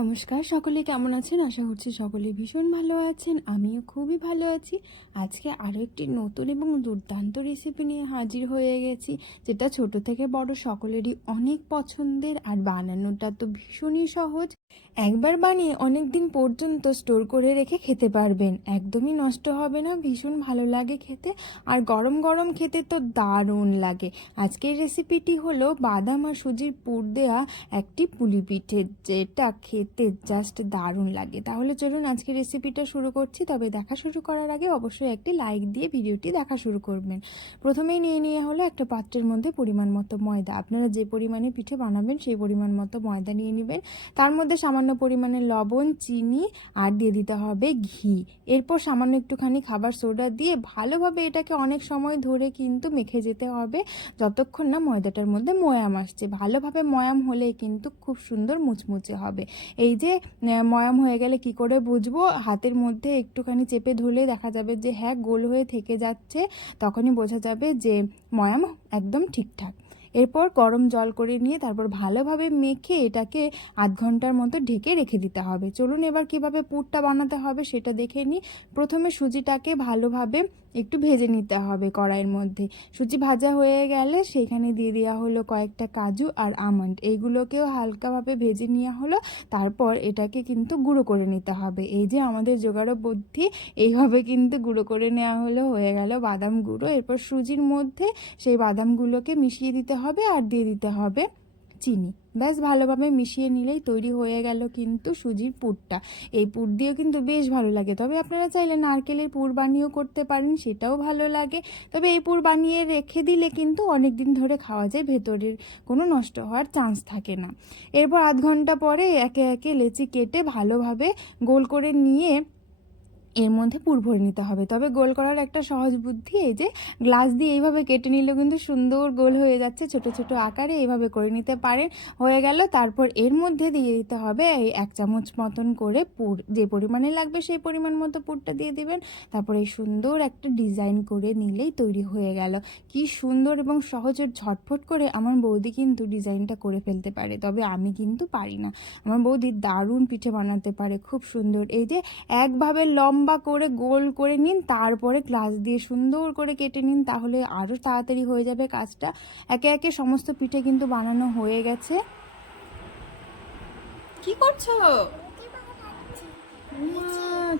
নমস্কার, সকলে কেমন আছেন? আশা করছি সকলে ভীষণ ভালো আছেন, আমিও খুবই ভালো আছি। আজকে আরও একটি নতুন এবং দুর্দান্ত রেসিপি নিয়ে হাজির হয়ে গেছি, যেটা ছোট থেকে বড় সকলেরই অনেক পছন্দের, আর বানানোটা তো ভীষণই সহজ। একবার বানিয়ে অনেক দিন পর্যন্ত স্টোর করে রেখে খেতে পারবেন। একদমই নষ্ট হবে না, ভীষণ ভালো লাগে খেতে। আর গরম গরম খেতে তো দারুণ লাগে। আজকের রেসিপিটি হলো বাদাম আর সুজির পুর দেওয়া একটি পুলি পিঠে, যেটা খেতে জাস্ট দারুণ লাগে। তাহলে চলুন আজকে রেসিপিটা শুরু করছি। তবে দেখা শুরু করার আগে অবশ্যই একটি লাইক দিয়ে ভিডিওটি দেখা শুরু করবেন। প্রথমেই নিয়ে নিয়ে হলো একটা পাত্রের মধ্যে পরিমাণ মতো ময়দা। আপনারা যে পরিমাণে পিঠে বানাবেন, সেই পরিমাণ মতো ময়দা নিয়ে নেবেন। তার মধ্যে সামান্য পরিমাণে লবণ, চিনি আর দিয়ে দিতে হবে ঘি। এরপর সামান্য একটুখানি খাবার সোডা দিয়ে ভালোভাবে এটাকে অনেক সময় ধরে কিন্তু মেখে যেতে হবে যতক্ষণ না ময়দাটার মধ্যে ময়াম আসছে। ভালোভাবে ময়াম হলে কিন্তু খুব সুন্দর মুচমুচে হবে। এই যে ময়াম হয়ে গেলে কি করে বুঝব? হাতের মধ্যে একটুখানি চেপে ধরলে দেখা যাবে যে হ্যাঁ গোল হয়ে থেকে যাচ্ছে। তখনই বোঝা যাবে যে, ময়াম একদম ঠিকঠাক। এরপর গরম জল করে নিয়ে তারপর ভালোভাবে মেখে এটাকে আধ ঘণ্টার মতো ঢেকে রেখে দিতে হবে। চলুন এবার কীভাবে পুরটা বানাতে হবে সেটা দেখে নিই। প্রথমে সুজিটাকে ভালোভাবে একটু ভেজে নিতে হবে কড়াইয়ের মধ্যে। সুজি ভাজা হয়ে গেলে সেখানে দিয়ে দেওয়া হলো কয়েকটা কাজু আর আমন্ড। এইগুলোকেও হালকাভাবে ভেজে নেওয়া হলো। তারপর এটাকে কিন্তু গুঁড়ো করে নিতে হবে। এই যে আমাদের জোগাড়ো বুদ্ধি, এইভাবে কিন্তু গুঁড়ো করে নেওয়া হলো। হয়ে গেল বাদাম গুঁড়ো। এরপর সুজির মধ্যে সেই বাদামগুলোকে মিশিয়ে দিতে হবে আর দিয়ে দিতে হবে চিনি। ব্যাস, ভালোভাবে মিশিয়ে নিলেই তৈরি হয়ে গেল কিন্তু সুজির পুরটা। এই পুর দিয়েও কিন্তু বেশ ভালো লাগে। তবে আপনারা চাইলে নারকেলের পুর বানিয়েও করতে পারেন, সেটাও ভালো লাগে। তবে এই পুর বানিয়ে রেখে দিলে কিন্তু অনেক দিন ধরে খাওয়া যায়, ভেতরের কোনো নষ্ট হওয়ার চান্স থাকে না। এরপর আধ ঘণ্টা পরে একে একে লেচি কেটে ভালোভাবে গোল করে নিয়ে এর মধ্যে পুর ভরে নিতে হবে। তবে গোল করার একটা সহজ বুদ্ধি এই যে গ্লাস দিয়ে এইভাবে কেটে নিলেও কিন্তু সুন্দর গোল হয়ে যাচ্ছে। ছোট ছোট আকারে এইভাবে করে নিতে পারেন। হয়ে গেল, তারপর এর মধ্যে দিয়ে দিতে হবে এই এক চামচ মতন করে পুর। যে পরিমাণে লাগবে সেই পরিমাণ মতো পুরটা দিয়ে দিবেন। তারপর এই সুন্দর একটা ডিজাইন করে নিলেই তৈরি হয়ে গেল। কি সুন্দর এবং সহজ ঝটফট করে আমার বৌদি কিন্তু ডিজাইনটা করে ফেলতে পারে। তবে আমি কিন্তু পারি না। আমার বৌদি দারুণ পিঠে বানাতে পারে। খুব সুন্দর। এই যে, একভাবে লম্বা করে গোল করে নিন তারপরে গ্লাস দিয়ে সুন্দর করে কেটে নিন তাহলে আরও তাড়াতাড়ি হয়ে যাবে কাজটা। একে একে সমস্ত পিঠে কিন্তু বানানো হয়ে গেছে। কি করছ?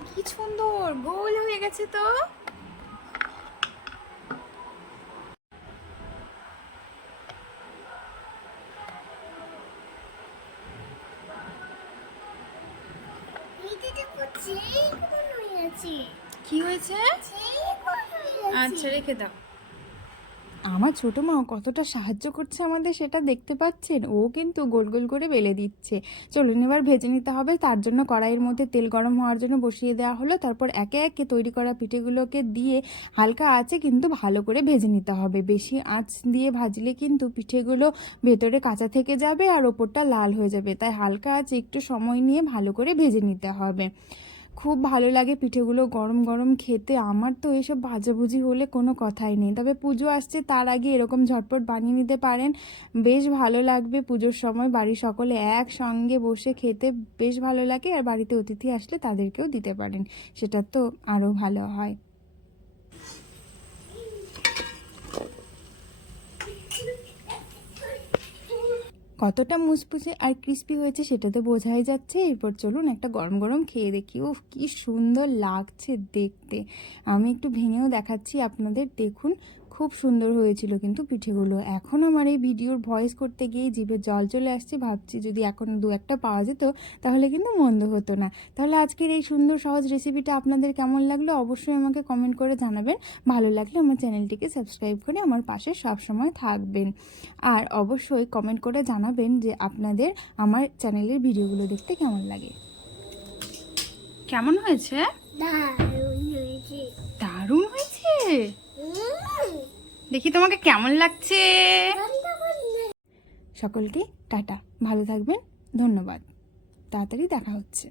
কি সুন্দর গোল হয়ে গেছে তো। কি হয়েছে? আচ্ছা রেখে দাও। আমার ছোটো মা কতটা সাহায্য করছে আমাদের সেটা দেখতে পাচ্ছেন? ও কিন্তু গোল গোল করে বেলে দিচ্ছে। চলুন এবার ভেজে নিতে হবে। তার জন্য কড়াইয়ের মধ্যে তেল গরম হওয়ার জন্য বসিয়ে দেওয়া হলো। তারপর একে একে তৈরি করা পিঠেগুলোকে দিয়ে হালকা আঁচে কিন্তু ভালো করে ভেজে নিতে হবে। বেশি আঁচ দিয়ে ভাজলে কিন্তু পিঠেগুলো ভেতরে কাঁচা থেকে যাবে আর ওপরটা লাল হয়ে যাবে। তাই হালকা আঁচে একটু সময় নিয়ে ভালো করে ভেজে নিতে হবে। খুব ভালো লাগে পিঠেগুলো গরম গরম খেতে। আমার তো এসব ভাজাভুজি হলে কোনো কথাই নেই। তবে পুজো আসছে, তার আগে এরকম ঝটপট বানিয়ে নিতে পারেন। বেশ ভালো লাগবে পুজোর সময়। বাড়ির সকলে একসঙ্গে বসে খেতে বেশ ভালো লাগে। আর বাড়িতে অতিথি আসলে তাদেরকেও দিতে পারেন। সেটা তো আরও ভালো হয়। কতটা মুচপুচে আর ক্রিস্পি হয়েছে সেটা তো বোঝাই যাচ্ছে। এরপর চলুন একটা গরম গরম খেয়ে দেখি। ও কি সুন্দর লাগছে দেখতে। আমি একটু ভেঙেও দেখাচ্ছি আপনাদের। দেখুন খুব সুন্দর হয়েছিল কিন্তু পিঠেগুলো। এখন আমার এই ভিডিওর ভয়েস করতে গিয়ে জিভে জল চলে আসছে ভাবছি যদি এখন দু একটা পাওয়া যেত তাহলে কিন্তু মন্দ হতো না। তাহলে আজকের এই সুন্দর সহজ রেসিপিটা আপনাদের কেমন লাগল অবশ্যই আমাকে কমেন্ট করে জানাবেন। ভালো লাগলে আমার চ্যানেলটিকে সাবস্ক্রাইব করে আমার পাশে সব সময় থাকবেন। আর অবশ্যই কমেন্ট করে জানাবেন যে আপনাদের আমার চ্যানেলের ভিডিওগুলো দেখতে কেমন লাগে। কেমন হয়েছে। দারুণ হয়েছে? দেখি তোমাকে কেমন লাগছে। সকলকে টাটা ভালো থাকবেন ধন্যবাদ। তাড়াতাড়ি দেখা হচ্ছে।